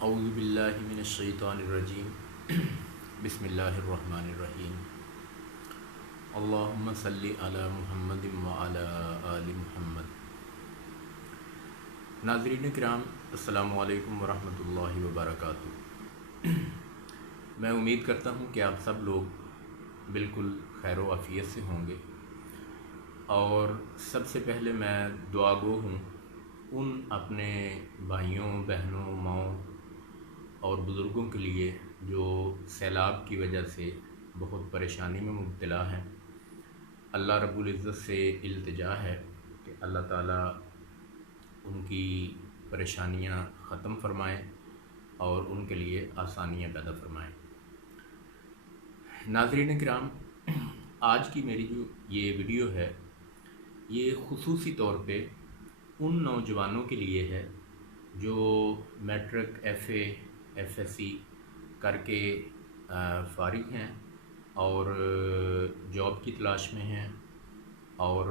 اعوذ باللہ من الشیطان الرجیم بسم اللہ الرحمن الرحیم اللہم صلی علی محمد وعلی آل محمد۔ ناظرین کرام، السلام علیکم ورحمۃ اللہ وبرکاتہ۔ میں امید کرتا ہوں کہ آپ سب لوگ بالکل خیر و عافیت سے ہوں گے، اور سب سے پہلے میں دعا گو ہوں ان اپنے بھائیوں، بہنوں، ماؤں اور بزرگوں کے لیے جو سیلاب کی وجہ سے بہت پریشانی میں مبتلا ہیں۔ اللہ رب العزت سے التجا ہے کہ اللہ تعالیٰ ان کی پریشانیاں ختم فرمائیں اور ان کے لیے آسانیاں پیدا فرمائیں۔ ناظرین کرام، آج کی میری جو یہ ویڈیو ہے، یہ خصوصی طور پہ ان نوجوانوں کے لیے ہے جو matric, F A, F S C کر کے فارغ ہیں اور جاب کی تلاش میں ہیں، اور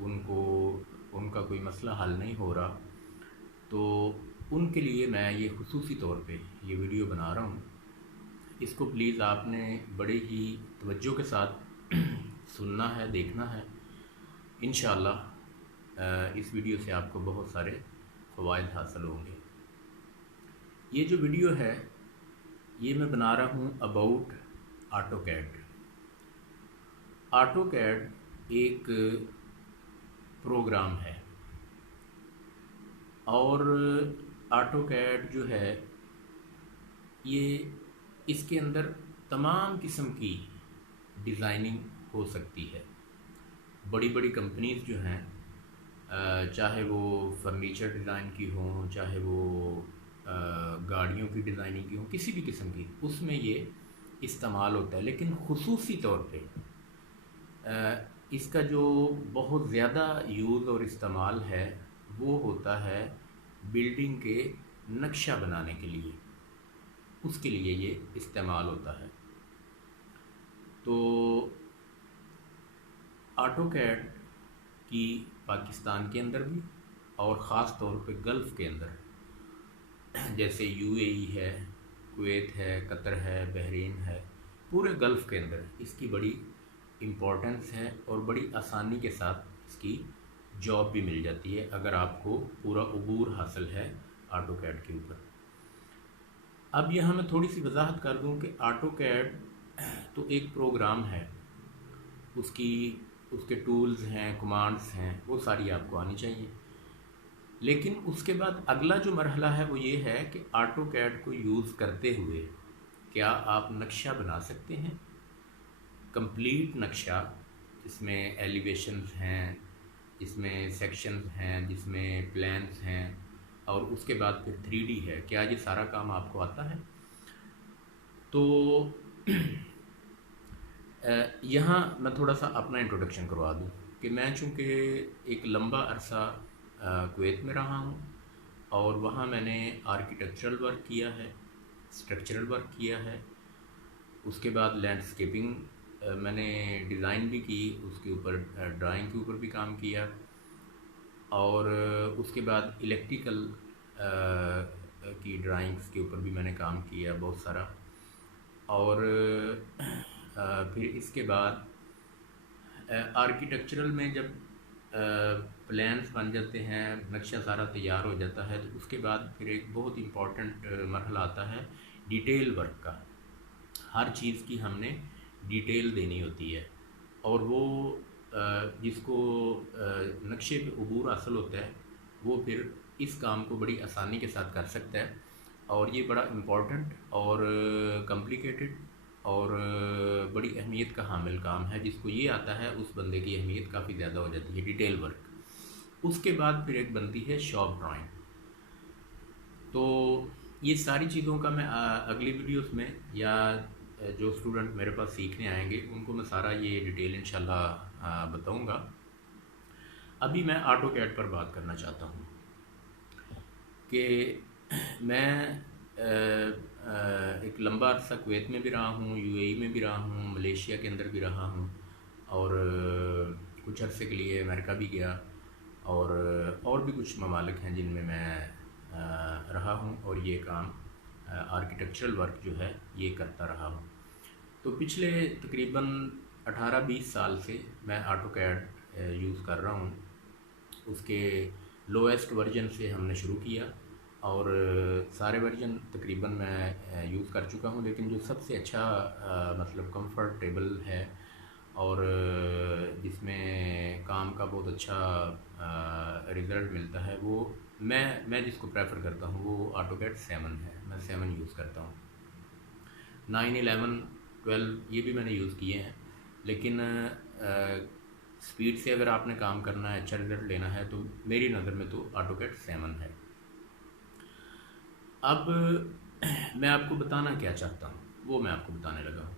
ان کا کوئی مسئلہ حل نہیں ہو رہا، تو ان کے لیے میں یہ خصوصی طور پہ یہ ویڈیو بنا رہا ہوں۔ اس کو پلیز آپ نے بڑے ہی توجہ کے ساتھ سننا ہے، دیکھنا ہے۔ انشاءاللہ اس ویڈیو سے آپ کو بہت سارے فوائد حاصل ہوں گے۔ یہ جو ویڈیو ہے یہ میں بنا رہا ہوں اباؤٹ آٹو کیڈ۔ آٹو کیڈ ایک پروگرام ہے، اور آٹو کیڈ جو ہے یہ اس کے اندر تمام قسم کی ڈیزائننگ ہو سکتی ہے۔ بڑی بڑی کمپنیز جو ہیں، چاہے وہ فرنیچر ڈیزائن کی ہوں، چاہے وہ گاڑیوں کی ڈیزائننگ کی ہوں، کسی بھی قسم کی، اس میں یہ استعمال ہوتا ہے۔ لیکن خصوصی طور پہ اس کا جو بہت زیادہ یوز اور استعمال ہے وہ ہوتا ہے بلڈنگ کے نقشہ بنانے کے لیے، اس کے لیے یہ استعمال ہوتا ہے۔ تو آٹو کیڈ کی پاکستان کے اندر بھی اور خاص طور پہ گلف کے اندر، جیسے یو اے ای ہے، کویت ہے، قطر ہے، بحرین ہے، پورے گلف کے اندر اس کی بڑی امپورٹنس ہے اور بڑی آسانی کے ساتھ اس کی جاب بھی مل جاتی ہے اگر آپ کو پورا عبور حاصل ہے آٹو کیڈ کے اوپر۔ اب یہاں میں تھوڑی سی وضاحت کر دوں کہ آٹو کیڈ تو ایک پروگرام ہے، اس کے ٹولز ہیں، کمانڈز ہیں، وہ ساری آپ کو آنی چاہیے۔ لیکن اس کے بعد اگلا جو مرحلہ ہے وہ یہ ہے کہ آٹو کیڈ کو یوز کرتے ہوئے کیا آپ نقشہ بنا سکتے ہیں، کمپلیٹ نقشہ، جس میں ایلیویشنز ہیں، جس میں سیکشنز ہیں، جس میں پلانز ہیں، اور اس کے بعد پھر 3D ہے، کیا یہ سارا کام آپ کو آتا ہے؟ تو یہاں میں تھوڑا سا اپنا انٹروڈکشن کروا دوں کہ میں چونکہ ایک لمبا عرصہ کویت میں رہا ہوں، اور وہاں میں نے آرکیٹیکچرل ورک کیا ہے، اسٹرکچرل ورک کیا ہے، اس کے بعد لینڈسکیپنگ میں نے ڈیزائن بھی کی، اس کے اوپر ڈرائنگ کے اوپر بھی کام کیا، اور اس کے بعد الیکٹریکل کی ڈرائنگز کے اوپر بھی میں نے کام کیا بہت سارا، اور پھر اس کے بعد آرکیٹیکچرل میں جب پلانس بن جاتے ہیں، نقشہ سارا تیار ہو جاتا ہے، تو اس کے بعد پھر ایک بہت امپورٹنٹ مرحلہ آتا ہے ڈیٹیل ورک کا۔ ہر چیز کی ہم نے ڈیٹیل دینی ہوتی ہے، اور وہ جس کو نقشے پہ عبور حاصل ہوتا ہے وہ پھر اس کام کو بڑی آسانی کے ساتھ کر سکتا ہے، اور یہ بڑا امپورٹنٹ اور کمپلیکیٹڈ اور بڑی اہمیت کا حامل کام ہے۔ جس کو یہ آتا ہے اس بندے کی اہمیت کافی زیادہ ہو جاتی ہے، ڈیٹیل ورک۔ اس کے بعد پھر ایک بنتی ہے شاپ ڈرائنگ۔ تو یہ ساری چیزوں کا میں اگلی ویڈیوز میں، یا جو اسٹوڈنٹ میرے پاس سیکھنے آئیں گے ان کو میں سارا یہ ڈیٹیل انشاءاللہ بتاؤں گا۔ ابھی میں آٹو کیڈ پر بات کرنا چاہتا ہوں کہ میں ایک لمبا عرصہ کویت میں بھی رہا ہوں، یو اے ای میں بھی رہا ہوں، ملیشیا کے اندر بھی رہا ہوں، اور کچھ عرصے کے لیے امریکہ بھی گیا، اور بھی کچھ ممالک ہیں جن میں میں رہا ہوں اور یہ کام آرکیٹیکچرل ورک جو ہے یہ کرتا رہا ہوں۔ تو پچھلے تقریباً 18-20 سال سے میں آٹو کیڈ یوز کر رہا ہوں۔ اس کے لویسٹ ورژن سے ہم نے شروع کیا اور سارے ورژن تقریباً میں یوز کر چکا ہوں، لیکن جو سب سے اچھا مطلب کمفرٹیبل ہے اور جس میں کام کا بہت اچھا رزلٹ ملتا ہے وہ میں جس کو پریفر کرتا ہوں وہ آٹو کیڈ 7 ہے۔ میں 7 یوز کرتا ہوں۔ 9، 11، 12 یہ بھی میں نے یوز کیے ہیں، لیکن سپیڈ سے اگر آپ نے کام کرنا ہے، اچھا رزلٹ لینا ہے تو میری نظر میں تو آٹو کیڈ 7 ہے۔ اب میں آپ کو بتانا کیا چاہتا ہوں وہ میں آپ کو بتانے لگا ہوں۔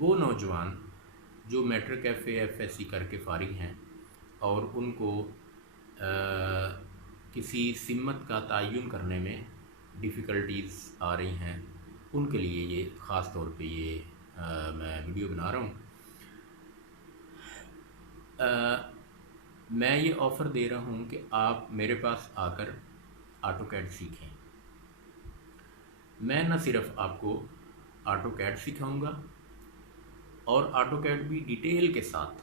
وہ نوجوان جو میٹرک FA FSC کر کے فارغ ہیں اور ان کو کسی سمت کا تعین کرنے میں ڈیفیکلٹیز آ رہی ہیں، ان کے لیے یہ خاص طور پہ یہ میں ویڈیو بنا رہا ہوں۔ میں یہ آفر دے رہا ہوں کہ آپ میرے پاس آ کر آٹو کیڈ سیکھیں۔ میں نہ صرف آپ کو آٹو کیڈ سکھاؤں گا اور آٹو کیڈ بھی ڈیٹیل کے ساتھ،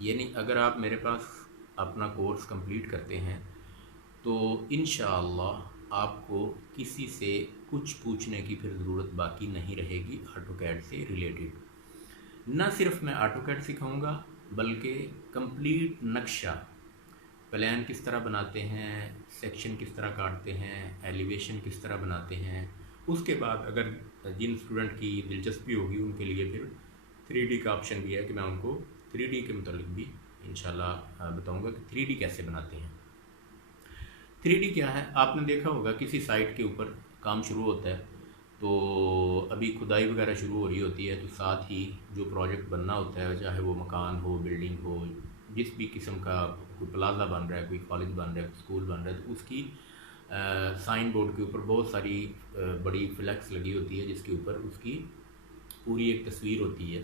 یعنی اگر آپ میرے پاس اپنا کورس کمپلیٹ کرتے ہیں تو انشاءاللہ آپ کو کسی سے کچھ پوچھنے کی پھر ضرورت باقی نہیں رہے گی آٹو کیڈ سے ریلیٹڈ۔ نہ صرف میں آٹو کیڈ سکھاؤں گا بلکہ کمپلیٹ نقشہ، پلان کس طرح بناتے ہیں، سیکشن کس طرح کاٹتے ہیں، ایلیویشن کس طرح بناتے ہیں۔ اس کے بعد اگر جن اسٹوڈنٹ کی دلچسپی ہوگی ان کے لیے پھر 3D کا آپشن بھی ہے کہ میں ان کو 3D کے متعلق بھی انشاءاللہ بتاؤں گا کہ 3D کیسے بناتے ہیں۔ 3D کیا ہے؟ آپ نے دیکھا ہوگا کسی سائٹ کے اوپر کام شروع ہوتا ہے تو ابھی کھدائی وغیرہ شروع ہو رہی ہوتی ہے، تو ساتھ ہی جو پروجیکٹ بننا ہوتا ہے، چاہے وہ مکان ہو، بلڈنگ ہو، جس بھی قسم کا، کوئی پلازا بن رہا ہے، کوئی کالج بن رہا ہے، کوئی اسکول بن رہا ہے، تو اس کی سائن بورڈ کے اوپر بہت ساری بڑی فلیکس لگی ہوتی ہے جس کے اوپر اس کی پوری ایک تصویر ہوتی ہے۔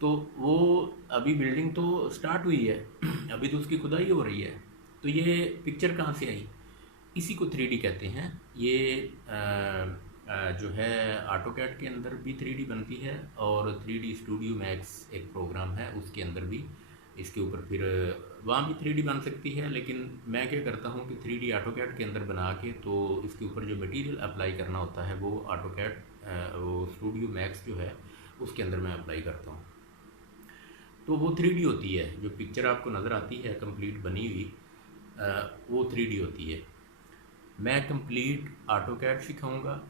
تو وہ ابھی بلڈنگ تو سٹارٹ ہوئی ہے، ابھی تو اس کی کھدائی ہو رہی ہے، تو یہ پکچر کہاں سے آئی؟ اسی کو 3D کہتے ہیں۔ یہ جو ہے آٹو کیڈ کے اندر بھی 3D بنتی ہے اور 3D اسٹوڈیو میکس ایک پروگرام ہے، اس کے اندر بھی اس کے اوپر پھر وہاں بھی 3D بن سکتی ہے، لیکن میں کیا کرتا ہوں کہ 3D آٹو کیڈ کے اندر بنا کے تو اس کے اوپر جو مٹیریل اپلائی کرنا ہوتا ہے وہ آٹو کیڈ وہ اسٹوڈیو میکس جو ہے اس کے اندر میں اپلائی کرتا ہوں۔ تو وہ 3D ہوتی ہے، جو پکچر آپ کو نظر آتی ہے کمپلیٹ بنی ہوئی وہ 3D ہوتی ہے۔ میں کمپلیٹ آٹو کیڈ سکھاؤں گا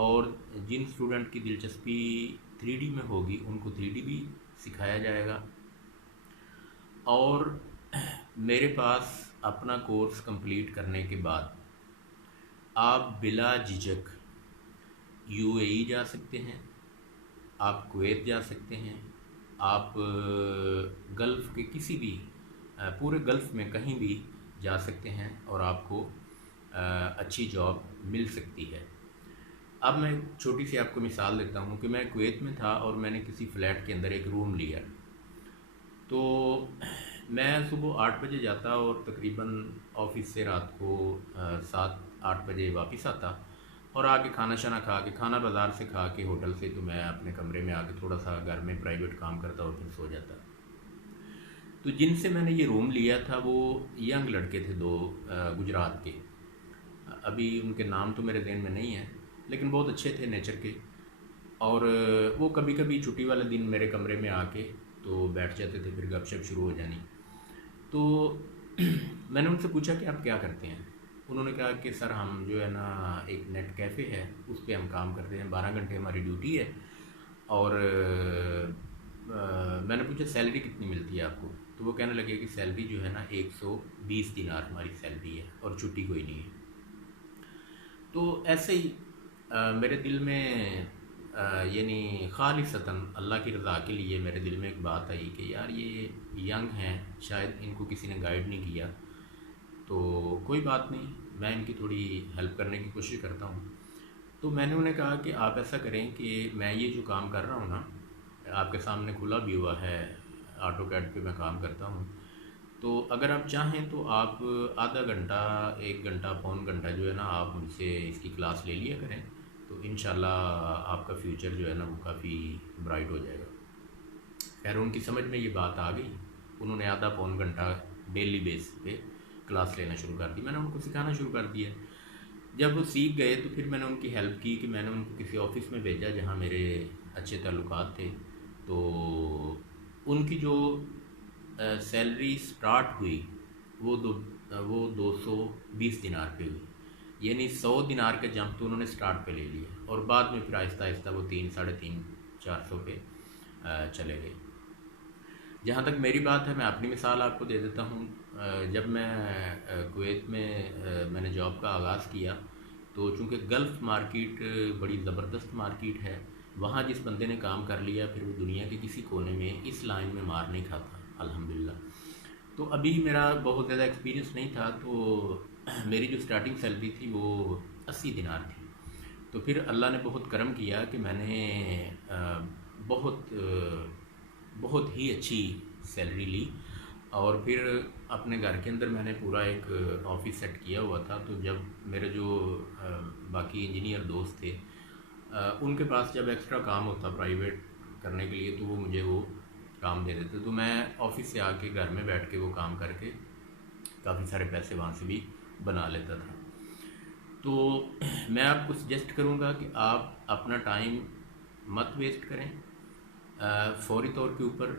اور جن اسٹوڈنٹ کی دلچسپی 3D میں ہوگی ان کو 3D بھی سکھایا جائے گا، اور میرے پاس اپنا کورس کمپلیٹ کرنے کے بعد آپ بلا جھجک UAE جا سکتے ہیں، آپ کویت جا سکتے ہیں، آپ گلف کے کسی بھی پورے گلف میں کہیں بھی جا سکتے ہیں اور آپ کو اچھی جاب مل سکتی ہے۔ اب میں چھوٹی سی آپ کو مثال دیتا ہوں کہ میں کویت میں تھا اور میں نے کسی فلیٹ کے اندر ایک روم لیا، تو میں صبح 8 بجے جاتا اور تقریباً آفس سے رات کو 7-8 بجے واپس آتا اور آ کے کھانا شانا کھا کے، کھانا بازار سے کھا کے ہوٹل سے، تو میں اپنے کمرے میں آ کے تھوڑا سا گھر میں پرائیویٹ کام کرتا اور پھر سو جاتا۔ تو جن سے میں نے یہ روم لیا تھا وہ ینگ لڑکے تھے، 2 گجرات کے، ابھی ان کے نام تو میرے ذہن میں نہیں ہے، لیکن بہت اچھے تھے نیچر کے، اور وہ کبھی کبھی چھٹی والے دن میرے کمرے میں آ کے تو بیٹھ جاتے تھے، پھر گپ شپ شروع ہو جانی۔ تو میں نے ان سے پوچھا کہ آپ کیا کرتے ہیں؟ انہوں نے کہا کہ سر ہم جو ہے نا ایک نیٹ کیفے ہے اس پہ ہم کام کرتے ہیں، 12 گھنٹے ہماری ڈیوٹی ہے، اور میں نے پوچھا سیلری کتنی ملتی ہے آپ کو؟ تو وہ کہنے لگے کہ سیلری جو ہے نا 120 دینار ہماری سیلری ہے اور چھٹی کوئی نہیں ہے۔ تو ایسے ہی میرے دل میں یعنی خالصتاً اللہ کی رضا کے لیے میرے دل میں ایک بات آئی کہ یار یہ ینگ ہیں، شاید ان کو کسی نے گائیڈ نہیں کیا، تو کوئی بات نہیں، میں ان کی تھوڑی ہیلپ کرنے کی کوشش کرتا ہوں۔ تو میں نے انہیں کہا کہ آپ ایسا کریں کہ میں یہ جو کام کر رہا ہوں نا، آپ کے سامنے کھلا بھی ہوا ہے، آٹو کیڈ پہ میں کام کرتا ہوں، تو اگر آپ چاہیں تو آپ آدھا گھنٹہ 1 گھنٹہ پون گھنٹہ جو ہے نا آپ مجھ سے اس کی کلاس لے لیا کریں، تو انشاءاللہ آپ کا فیوچر جو ہے نا وہ کافی برائٹ ہو جائے گا۔ خیر ان کی سمجھ میں یہ بات آ گئی، انہوں نے آدھا پون گھنٹہ ڈیلی بیس پہ کلاس لینا شروع کر دی، میں نے ان کو سکھانا شروع کر دیا۔ جب وہ سیکھ گئے تو پھر میں نے ان کی ہیلپ کی کہ میں نے ان کو کسی آفس میں بھیجا جہاں میرے اچھے تعلقات تھے، تو ان کی جو سیلری سٹارٹ ہوئی وہ 220 دینار پہ ہوئی، یعنی 100 دینار کا جمپ تو انہوں نے سٹارٹ پہ لے لیا، اور بعد میں پھر آہستہ آہستہ وہ 300 350 400 پہ چلے گئے۔ جہاں تک میری بات ہے، میں اپنی مثال آپ کو دے دیتا ہوں۔ جب میں کویت میں نے جاب کا آغاز کیا، تو چونکہ گلف مارکیٹ بڑی زبردست مارکیٹ ہے، وہاں جس بندے نے کام کر لیا پھر وہ دنیا کے کسی کونے میں اس لائن میں مار نہیں کھاتا الحمدللہ۔ تو ابھی میرا بہت زیادہ ایکسپیرینس نہیں تھا، تو میری جو سٹارٹنگ سیلری تھی وہ 80 دینار تھی۔ تو پھر اللہ نے بہت کرم کیا کہ میں نے بہت بہت ہی اچھی سیلری لی، اور پھر اپنے گھر کے اندر میں نے پورا ایک آفس سیٹ کیا ہوا تھا۔ تو جب میرے جو باقی انجینئر دوست تھے، ان کے پاس جب ایکسٹرا کام ہوتا پرائیویٹ کرنے کے لیے تو وہ مجھے وہ کام دے دیتے، تو میں آفس سے آ کے گھر میں بیٹھ کے وہ کام کر کے کافی سارے پیسے وہاں سے بھی بنا لیتا تھا۔ تو میں آپ کو سجیسٹ کروں گا کہ آپ اپنا ٹائم مت ویسٹ کریں، فوری طور کے اوپر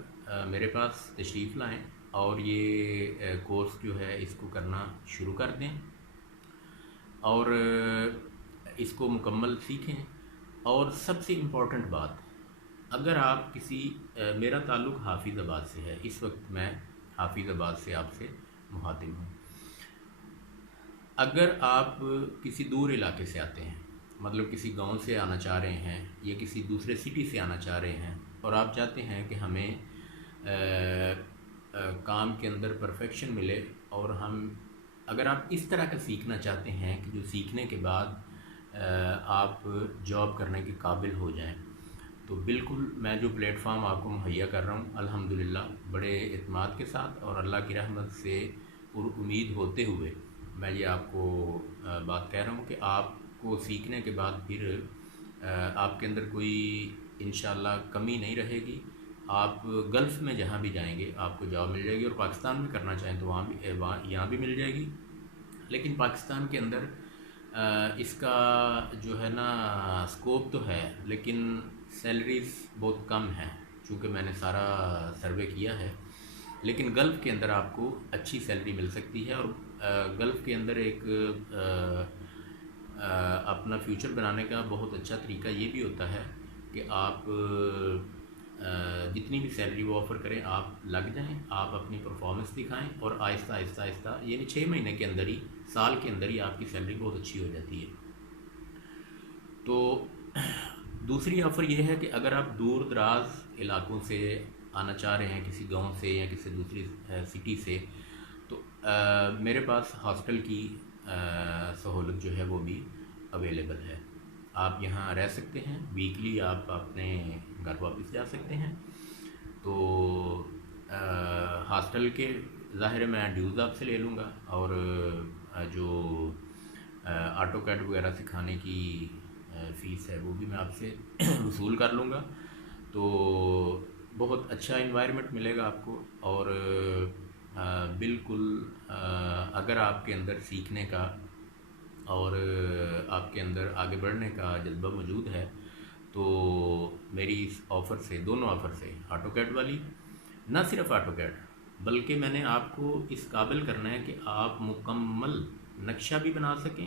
میرے پاس تشریف لائیں اور یہ کورس جو ہے اس کو کرنا شروع کر دیں، اور اس کو مکمل سیکھیں۔ اور سب سے امپورٹنٹ بات، اگر آپ میرا تعلق حافظ آباد سے ہے، اس وقت میں حافظ آباد سے آپ سے مخاطب ہوں۔ اگر آپ کسی دور علاقے سے آتے ہیں، مطلب کسی گاؤں سے آنا چاہ رہے ہیں یا کسی دوسرے سٹی سے آنا چاہ رہے ہیں، اور آپ چاہتے ہیں کہ ہمیں کام کے اندر پرفیکشن ملے، اور اگر آپ اس طرح کا سیکھنا چاہتے ہیں کہ جو سیکھنے کے بعد آپ جاب کرنے کے قابل ہو جائیں، تو بالکل میں جو پلیٹ فارم آپ کو مہیا کر رہا ہوں الحمدللہ بڑے اعتماد کے ساتھ اور اللہ کی رحمت سے پر امید ہوتے ہوئے میں یہ آپ کو بات کہہ رہا ہوں کہ آپ کو سیکھنے کے بعد پھر آپ کے اندر کوئی انشاءاللہ کمی نہیں رہے گی۔ آپ گلف میں جہاں بھی جائیں گے آپ کو جاب مل جائے گی، اور پاکستان میں کرنا چاہیں تو یہاں بھی مل جائے گی، لیکن پاکستان کے اندر اس کا جو ہے نا اسکوپ تو ہے، لیکن سیلریز بہت کم ہیں، چونکہ میں نے سارا سروے کیا ہے۔ لیکن گلف کے اندر آپ کو اچھی سیلری مل سکتی ہے، اور گلف کے اندر ایک اپنا فیوچر بنانے کا بہت اچھا طریقہ یہ بھی ہوتا ہے کہ آپ جتنی بھی سیلری وہ آفر کریں آپ لگ جائیں، آپ اپنی پرفارمنس دکھائیں، اور آہستہ آہستہ آہستہ یعنی 6 مہینے کے اندر ہی، سال کے اندر ہی آپ کی سیلری بہت اچھی ہو جاتی ہے۔ تو دوسری آفر یہ ہے کہ اگر آپ دور دراز علاقوں سے آنا چاہ رہے ہیں، کسی گاؤں سے یا کسی دوسری سٹی سے، تو میرے پاس ہاسٹل کی سہولت جو ہے وہ بھی اویلیبل ہے۔ آپ یہاں رہ سکتے ہیں، ویکلی آپ اپنے گھر واپس جا سکتے ہیں۔ تو ہاسٹل کے ظاہر میں ڈیوز آپ سے لے لوں گا، اور جو آٹو کیڈ وغیرہ سکھانے کی فیس ہے وہ بھی میں آپ سے وصول کر لوں گا۔ تو بہت اچھا انوائرمنٹ ملے گا آپ کو، اور بالکل اگر آپ کے اندر سیکھنے کا اور آپ کے اندر آگے بڑھنے کا جذبہ موجود ہے، تو میری اس آفر سے، دونوں آفر سے، آٹو کیڈ والی، نہ صرف آٹو کیڈ بلکہ میں نے آپ کو اس قابل کرنا ہے کہ آپ مکمل نقشہ بھی بنا سکیں،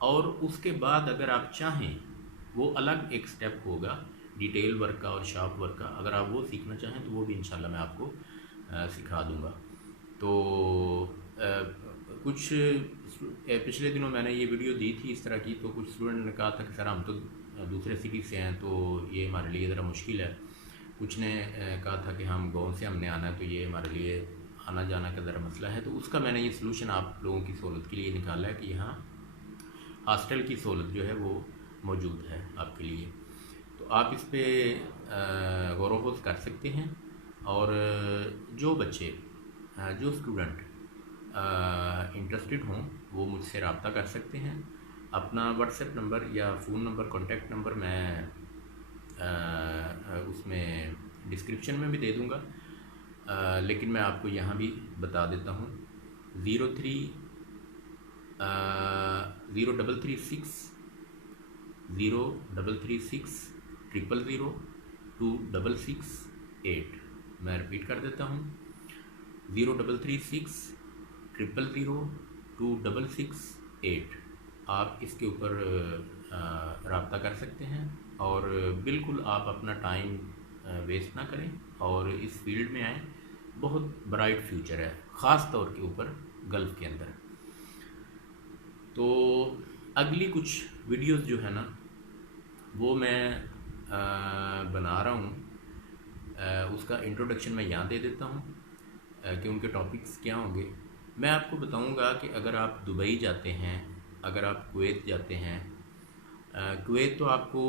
اور اس کے بعد اگر آپ چاہیں وہ الگ ایک سٹیپ ہوگا ڈیٹیل ورک کا اور شارپ ورک کا، اگر آپ وہ سیکھنا چاہیں تو وہ بھی انشاءاللہ میں آپ کو سکھا دوں گا۔ تو کچھ پچھلے دنوں میں نے یہ ویڈیو دی تھی اس طرح کی، تو کچھ اسٹوڈنٹ نے کہا تھا کہ سر ہم تو دوسرے سٹی سے ہیں تو یہ ہمارے لیے ذرا مشکل ہے، کچھ نے کہا تھا کہ ہم گاؤں سے ہم نے آنا ہے تو یہ ہمارے لیے آنا جانا کا ذرا مسئلہ ہے۔ تو اس کا میں نے یہ سلوشن آپ لوگوں کی سہولت کے لیے نکالا ہے کہ یہاں ہاسٹل کی سہولت جو ہے وہ موجود ہے آپ کے لیے، تو آپ اس پہ غور و خوض کر سکتے ہیں۔ اور جو بچے جو اسٹوڈنٹ انٹرسٹڈ ہوں وہ مجھ سے رابطہ کر سکتے ہیں. اپنا واٹس ایپ نمبر یا فون نمبر کانٹیکٹ نمبر میں اس میں ڈسکرپشن میں بھی دے دوں گا, لیکن میں آپ کو یہاں بھی بتا دیتا ہوں. 0336 میں رپیٹ کر دیتا ہوں. 0336 آپ اس کے اوپر رابطہ کر سکتے ہیں, اور بالکل آپ اپنا ٹائم ویسٹ نہ کریں اور اس فیلڈ میں آئیں. بہت برائٹ فیوچر ہے, خاص طور کے اوپر گلف کے اندر. تو اگلی کچھ ویڈیوز جو ہے نا وہ میں بنا رہا ہوں, اس کا انٹروڈکشن میں یہاں دے دیتا ہوں کہ ان کے ٹاپکس کیا ہوں گے. میں آپ کو بتاؤں گا کہ اگر آپ دبئی جاتے ہیں, اگر آپ کویت جاتے ہیں, کویت تو آپ کو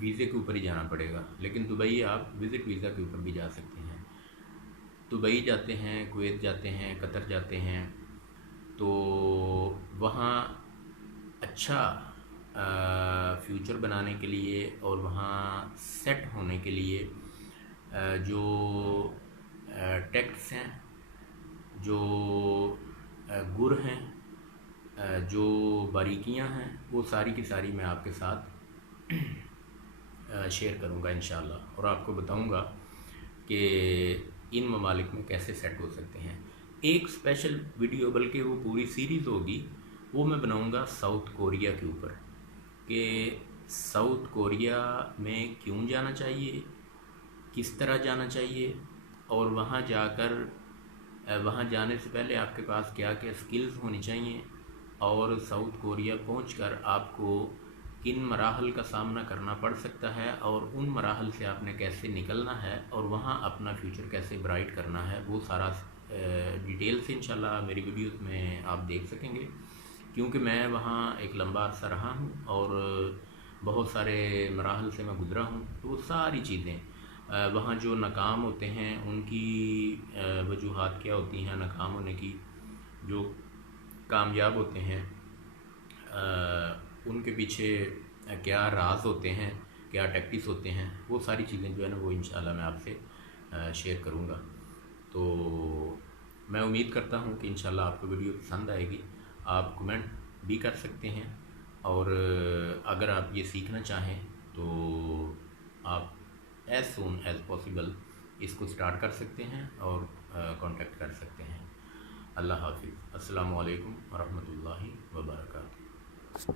ویزے کے اوپر ہی جانا پڑے گا, لیکن دبئی آپ وزٹ ویزا کے اوپر بھی جا سکتے ہیں. دبئی جاتے ہیں, کویت جاتے ہیں, قطر جاتے ہیں, تو وہاں اچھا فیوچر بنانے کے لیے اور وہاں سیٹ ہونے کے لیے جو ٹیکٹس ہیں, جو گر ہیں, جو باریکیاں ہیں, وہ ساری کی ساری میں آپ کے ساتھ شیئر کروں گا انشاءاللہ, اور آپ کو بتاؤں گا کہ ان ممالک میں کیسے سیٹ ہو سکتے ہیں. ایک اسپیشل ویڈیو, بلکہ وہ پوری سیریز ہوگی, وہ میں بناؤں گا ساؤتھ کوریا کے اوپر, کہ ساؤتھ کوریا میں کیوں جانا چاہیے, کس طرح جانا چاہیے, اور وہاں جا کر وہاں جانے سے پہلے آپ کے پاس کیا کیا سکلز ہونی چاہیے, اور ساؤتھ کوریا پہنچ کر آپ کو کن مراحل کا سامنا کرنا پڑ سکتا ہے, اور ان مراحل سے آپ نے کیسے نکلنا ہے, اور وہاں اپنا فیوچر کیسے برائٹ کرنا ہے. وہ سارا ڈیٹیل سے انشاءاللہ میری ویڈیوز میں آپ دیکھ سکیں گے, کیونکہ میں وہاں ایک لمبا عرصہ رہا ہوں اور بہت سارے مراحل سے میں گزرا ہوں. تو وہ ساری چیزیں وہاں جو ناکام ہوتے ہیں ان کی وجوہات کیا ہوتی ہیں, ناکام ہونے کی, جو کامیاب ہوتے ہیں ان کے پیچھے کیا راز ہوتے ہیں, کیا ٹیکٹکس ہوتے ہیں, وہ ساری چیزیں جو ہے نا وہ انشاءاللہ میں آپ سے شیئر کروں گا. تو میں امید کرتا ہوں کہ انشاءاللہ آپ کو ویڈیو پسند آئے گی. آپ کمنٹ بھی کر سکتے ہیں, اور اگر آپ یہ سیکھنا چاہیں تو آپ ایز سون ایز پاسبل اس کو سٹارٹ کر سکتے ہیں اور کانٹیکٹ کر سکتے ہیں. اللہ حافظ. السلام علیکم ورحمۃ اللہ وبرکاتہ.